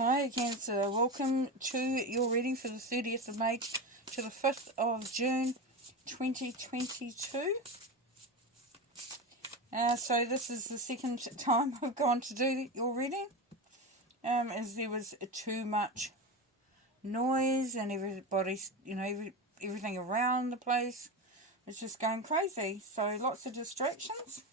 Hi Cancer, welcome to your reading for the 30th of May to the 5th of June 2022. So this is the second time I've gone to do your reading, as there was too much noise and everybody's, everything around the place is just going crazy. So lots of distractions,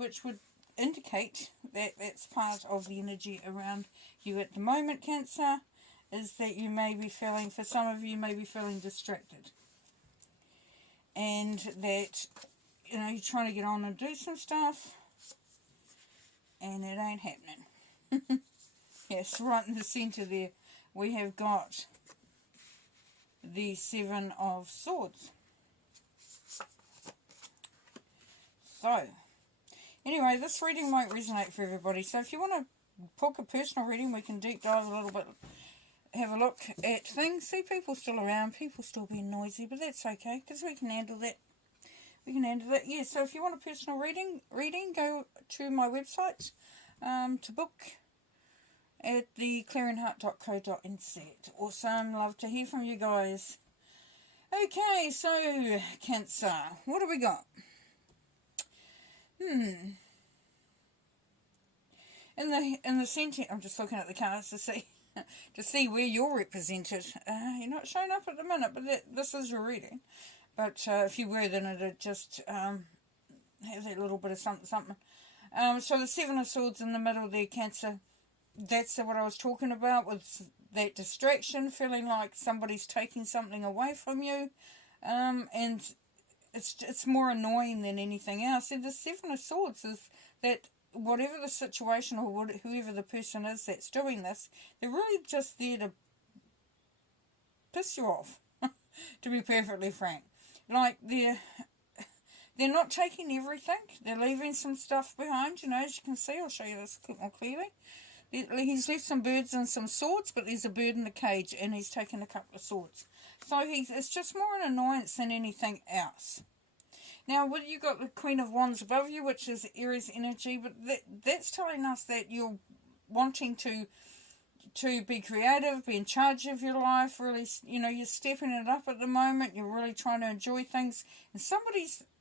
which would indicate that that's part of the energy around you at the moment, Cancer, is that you may be feeling, for some of you, may be feeling distracted. And that, you're trying to get on and do some stuff, and it ain't happening. Yes, right in the centre there, we have got the Seven of Swords. So, anyway, this reading might resonate for everybody. So if you want to book a personal reading, we can deep dive a little bit, have a look at things. See, people still around, people still being noisy, but that's okay, because we can handle that. We can handle that. Yeah, so if you want a personal reading, go to my website to book at theclearingheart.co.nz. Awesome. Love to hear from you guys. Okay, so Cancer, what do we got? In the centre, I'm just looking at the cards to see where you're represented. You're not showing up at the minute, but this is your reading. But if you were, then it'd just have that little bit of something. So the Seven of Swords in the middle there, Cancer. That's what I was talking about, with that distraction, feeling like somebody's taking something away from you, and it's more annoying than anything else. And the Seven of Swords is that whatever the situation or whoever the person is that's doing this, they're really just there to piss you off, to be perfectly frank. Like, they're not taking everything. They're leaving some stuff behind, as you can see. I'll show you this a bit more clearly. He's left some birds and some swords, but there's a bird in the cage, and he's taken a couple of swords. So it's just more an annoyance than anything else. Now, you got the Queen of Wands above you, which is Aries energy, but that's telling us that you're wanting to be creative, be in charge of your life, really, you're stepping it up at the moment, you're really trying to enjoy things, and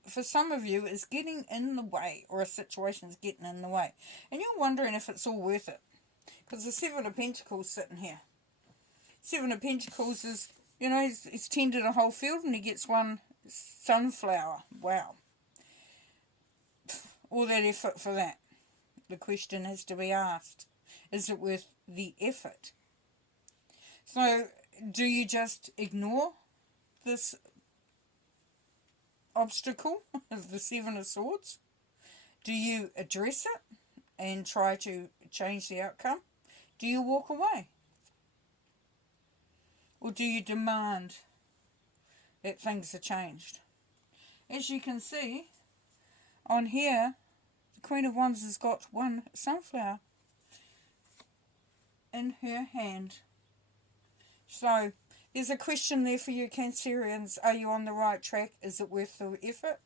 for some of you, is getting in the way, or a situation's getting in the way, and you're wondering if it's all worth it, because the Seven of Pentacles sitting here. Seven of Pentacles is, he's tended a whole field, and he gets one sunflower. Wow. All that effort for that. The question has to be asked, is it worth the effort? So, do you just ignore this obstacle of the Seven of Swords? Do you address it and try to change the outcome? Do you walk away? Or do you demand that things are changed? As you can see, on here, the Queen of Wands has got one sunflower in her hand. So, there's a question there for you, Cancerians. Are you on the right track? Is it worth the effort?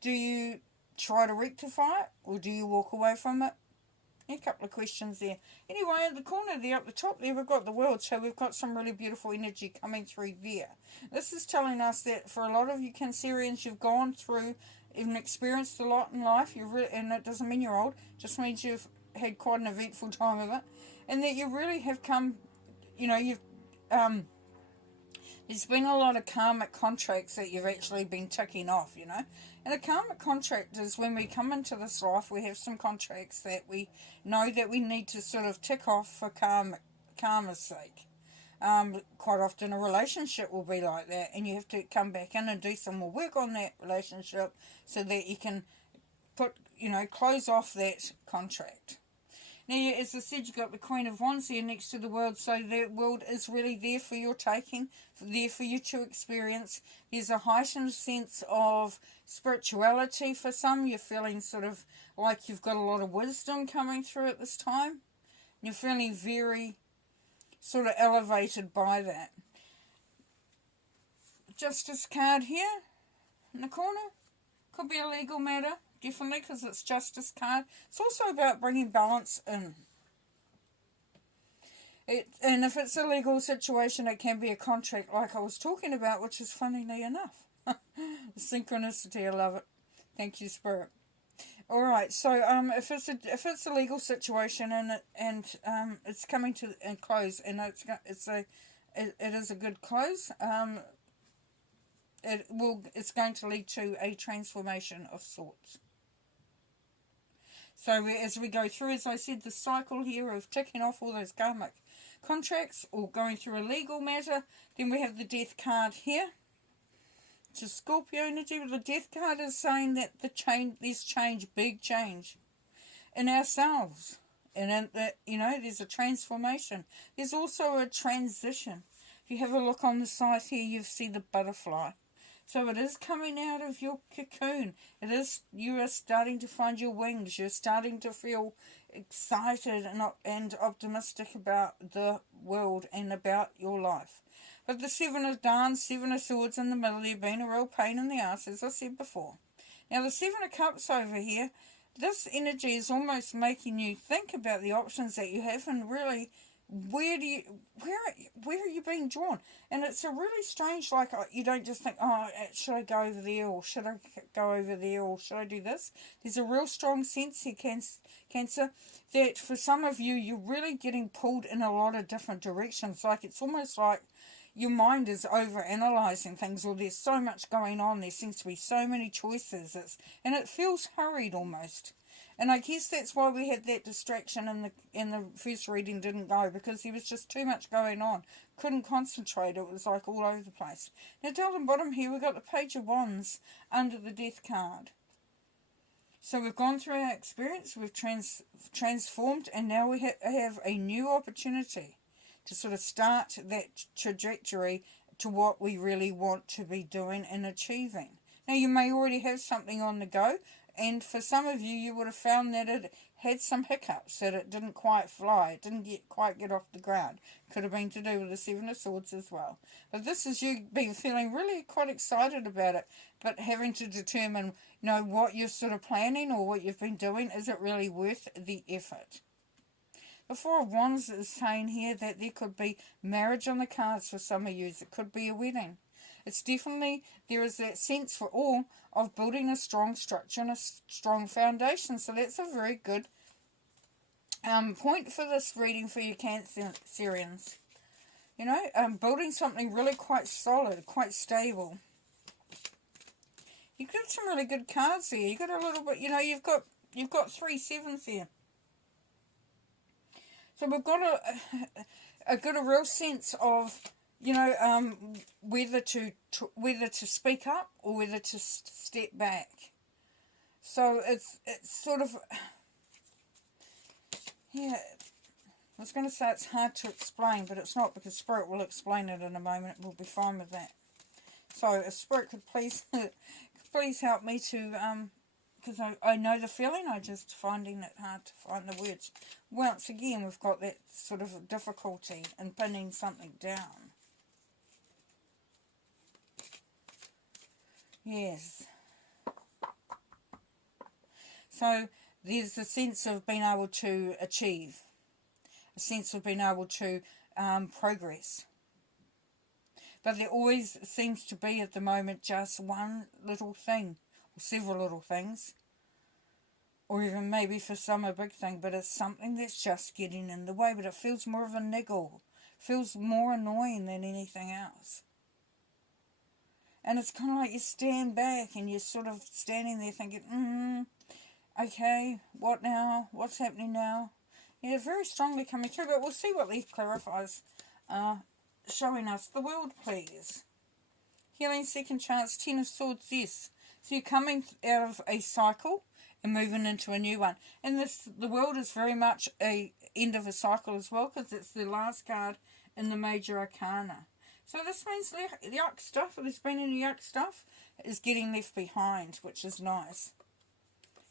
Do you try to rectify it, or do you walk away from it? A couple of questions there. Anyway, at the corner there, up the top there, we've got the World, so we've got some really beautiful energy coming through there. This is telling us that for a lot of you Cancerians, you've gone through and experienced a lot in life, and it doesn't mean you're old, just means you've had quite an eventful time of it, and that you really have come, there's been a lot of karmic contracts that you've actually been ticking off, And a karmic contract is when we come into this life, we have some contracts that we know that we need to sort of tick off for karma's sake. Quite often a relationship will be like that, and you have to come back in and do some more work on that relationship so that you can close off that contract. Now, as I said, you've got the Queen of Wands here next to the World, so the World is really there for your taking, there for you to experience. There's a heightened sense of spirituality for some. You're feeling sort of like you've got a lot of wisdom coming through at this time. You're feeling very sort of elevated by that. Justice card here in the corner. Could be a legal matter. Definitely, because it's Justice card. It's also about bringing balance in. And if it's a legal situation, it can be a contract like I was talking about, which is funnily enough. The synchronicity, I love it. Thank you, Spirit. All right, so if it's a legal situation and it's coming to a close, and it is a good close, it's going to lead to a transformation of sorts. So as we go through, as I said, the cycle here of ticking off all those karmic contracts or going through a legal matter, then we have the Death card here. It's a Scorpio energy, but the Death card is saying that there's change, big change in ourselves, and there's a transformation. There's also a transition. If you have a look on the side here, you see the butterfly. So it is coming out of your cocoon. You are starting to find your wings. You're starting to feel excited and optimistic about the world and about your life. But the Seven of Wands, Seven of Swords in the middle, you've been a real pain in the ass, as I said before. Now the Seven of Cups over here, this energy is almost making you think about the options that you have and really where are you being drawn? And it's a really strange, like, you don't just think, oh, should I go over there, or should I go over there, or should I do this? There's a real strong sense here, Cancer, that for some of you, you're really getting pulled in a lot of different directions. Like, it's almost like your mind is over-analysing things, or there's so much going on, there seems to be so many choices, and it feels hurried almost. And I guess that's why we had that distraction in the first reading didn't go, because there was just too much going on. Couldn't concentrate. It was like all over the place. Now down the bottom here we've got the Page of Wands under the Death card. So we've gone through our experience, we've transformed, and now we have a new opportunity to sort of start that trajectory to what we really want to be doing and achieving. Now you may already have something on the go, and for some of you, you would have found that it had some hiccups, that it didn't quite fly, it didn't quite get off the ground. Could have been to do with the Seven of Swords as well. But this is you being feeling really quite excited about it, but having to determine, what you're sort of planning or what you've been doing, is it really worth the effort? The Four of Wands is saying here that there could be marriage on the cards for some of you. It could be a wedding. It's definitely, there is that sense for all of building a strong structure and a strong foundation. So that's a very good point for this reading for you Cancerians. Building something really quite solid, quite stable. You've got some really good cards here. You've got a little bit, you've got 3 sevens here. So we've got a real sense of, whether to speak up or whether to step back. So it's sort of, I was going to say it's hard to explain, but it's not, because Spirit will explain it in a moment. We'll be fine with that. So if Spirit could please help me to, because I know the feeling, I'm just finding it hard to find the words. Once again, we've got that sort of difficulty in pinning something down. Yes. So there's a sense of being able to achieve, a sense of being able to progress. But there always seems to be at the moment just one little thing, or several little things, or even maybe for some a big thing, but it's something that's just getting in the way, but it feels more of a niggle, feels more annoying than anything else. And it's kind of like you stand back and you're sort of standing there thinking, okay, what now? What's happening now? Yeah, very strongly coming through, but we'll see what these clarifiers are showing us. The world, please. Healing, second chance, 10 of Swords, yes. So you're coming out of a cycle and moving into a new one. And the world is very much a end of a cycle as well, because it's the last card in the Major Arcana. So this means the yuck stuff, there's been any yuck stuff, is getting left behind, which is nice.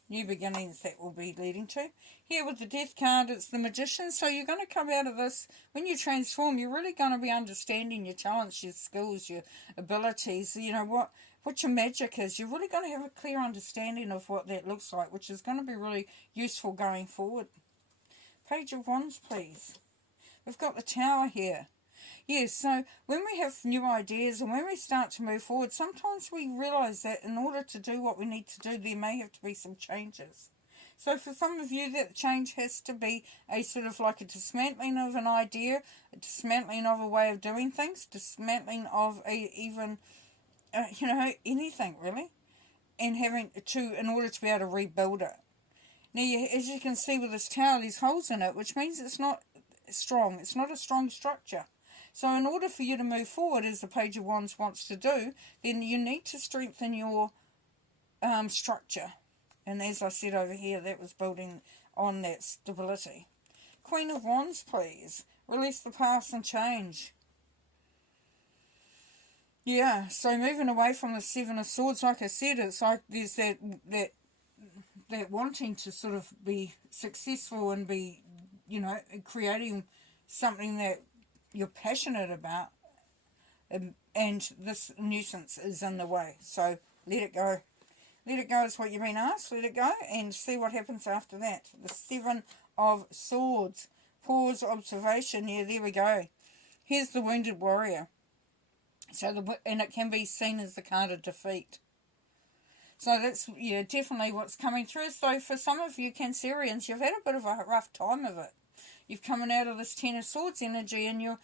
New beginnings that will be leading to. Here with the Death card, it's the Magician. So you're going to come out of this, when you transform, you're really going to be understanding your talents, your skills, your abilities, what your magic is. You're really going to have a clear understanding of what that looks like, which is going to be really useful going forward. Page of Wands, please. We've got the Tower here. Yes, so when we have new ideas and when we start to move forward, sometimes we realise that in order to do what we need to do, there may have to be some changes. So for some of you, that change has to be a sort of like a dismantling of an idea, a dismantling of a way of doing things, dismantling of even, anything really, and having to, in order to be able to rebuild it. Now, as you can see with this tower, there's holes in it, which means it's not strong. It's not a strong structure. So in order for you to move forward, as the Page of Wands wants to do, then you need to strengthen your structure. And as I said over here, that was building on that stability. Queen of Wands, please. Release the past and change. Yeah, so moving away from the Seven of Swords, like I said, it's like there's that wanting to sort of be successful and be, creating something that you're passionate about, and this nuisance is in the way. So let it go. Let it go is what you've been asked. Let it go and see what happens after that. The Seven of Swords. Pause, observation. Yeah, there we go. Here's the Wounded Warrior. And it can be seen as the card of defeat. So that's, definitely what's coming through. So for some of you Cancerians, you've had a bit of a rough time of it. You've coming out of this Ten of Swords energy, and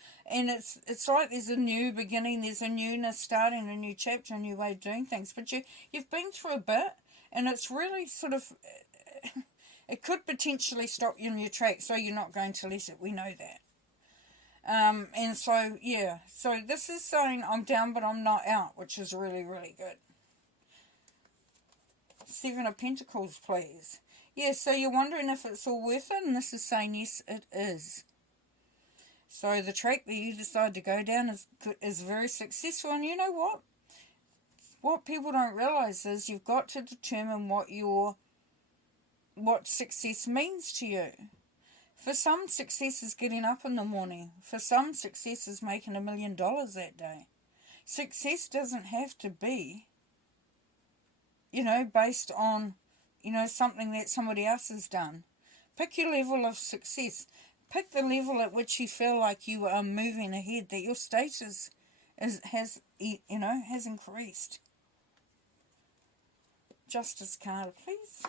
it's like there's a new beginning, there's a newness starting, a new chapter, a new way of doing things. But you've been through a bit, and it's really sort of, it could potentially stop you in your tracks, so you're not going to let it. We know that. And so, yeah, so this is saying I'm down, but I'm not out, which is really, really good. Seven of Pentacles, please. Yeah, so you're wondering if it's all worth it, and this is saying yes, it is. So the track that you decide to go down is very successful, and you know what? What people don't realise is you've got to determine what success means to you. For some, success is getting up in the morning. For some, success is making $1 million that day. Success doesn't have to be, based on, something that somebody else has done. Pick your level of success. Pick the level at which you feel like you are moving ahead, that your status has increased. Justice card, please.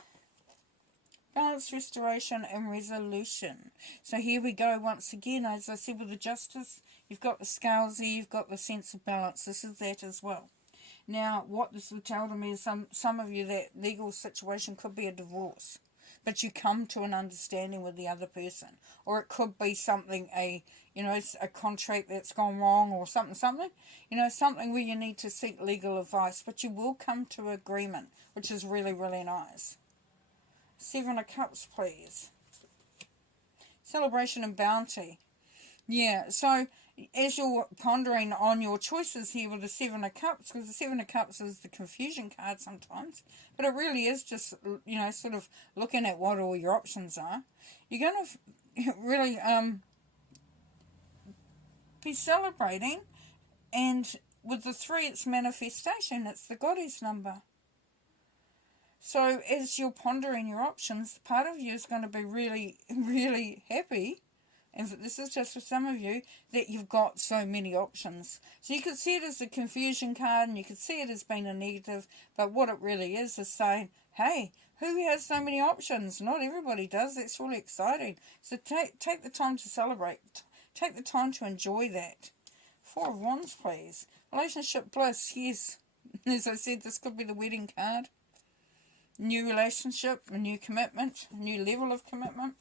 Balance, restoration, and resolution. So here we go once again. As I said with the Justice, you've got the scales here, you've got the sense of balance. This is that as well. Now, what this would tell me is some of you, that legal situation could be a divorce, but you come to an understanding with the other person. Or it could be something, a contract that's gone wrong, or something, something where you need to seek legal advice, but you will come to agreement, which is really, really nice. Seven of Cups, please. Celebration and bounty. Yeah, so as you're pondering on your choices here with the Seven of Cups, because the Seven of Cups is the confusion card sometimes, but it really is just, sort of looking at what all your options are. You're going to really be celebrating, and with the 3, it's manifestation. It's the Goddess number. So as you're pondering your options, part of you is going to be really, really happy, and this is just for some of you, that you've got so many options. So you could see it as a confusion card, and you could see it as being a negative, but what it really is saying, hey, who has so many options? Not everybody does. That's really exciting. So take the time to celebrate. Take the time to enjoy that. Four of Wands, please. Relationship bliss, yes. As I said, this could be the wedding card. New relationship, a new commitment, a new level of commitment.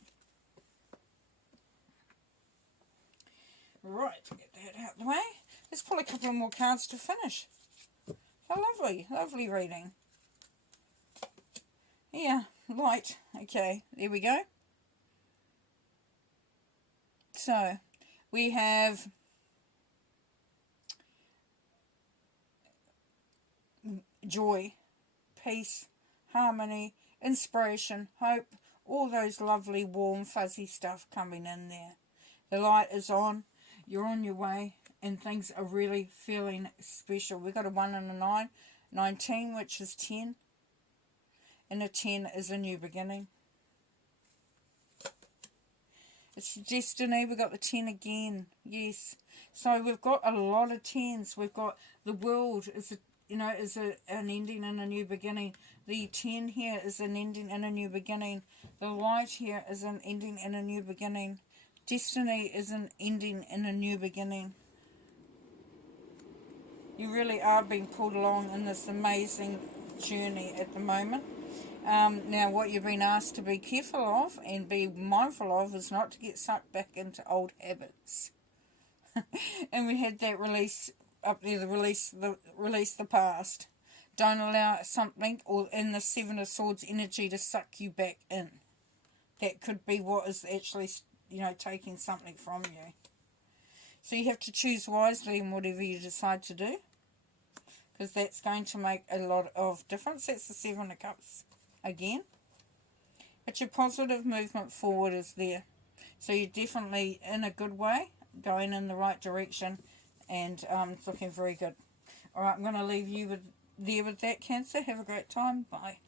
Right, get that out of the way. Let's pull a couple of more cards to finish. A lovely, lovely reading. Yeah, light. Okay, there we go. So, we have joy, peace, harmony, inspiration, hope, all those lovely, warm, fuzzy stuff coming in there. The light is on, you're on your way, and things are really feeling special. We've got a 1 and a 9, 19, which is 10, and a 10 is a new beginning. It's destiny. We've got the 10 again. Yes. So we've got a lot of 10s. We've got the world is an ending and a new beginning. The 10 here is an ending and a new beginning. The light here is an ending and a new beginning. Destiny is an ending and a new beginning. You really are being pulled along in this amazing journey at the moment. Now, what you've been asked to be careful of and be mindful of is not to get sucked back into old habits. And we had that release up there, the release the past. Don't allow something, or in the Seven of Swords energy, to suck you back in. That could be what is actually, taking something from you. So you have to choose wisely in whatever you decide to do, because that's going to make a lot of difference. That's the Seven of Cups again. But your positive movement forward is there. So you're definitely in a good way, going in the right direction, and it's looking very good. Alright, I'm going to leave you with that, Cancer. Have a great time. Bye.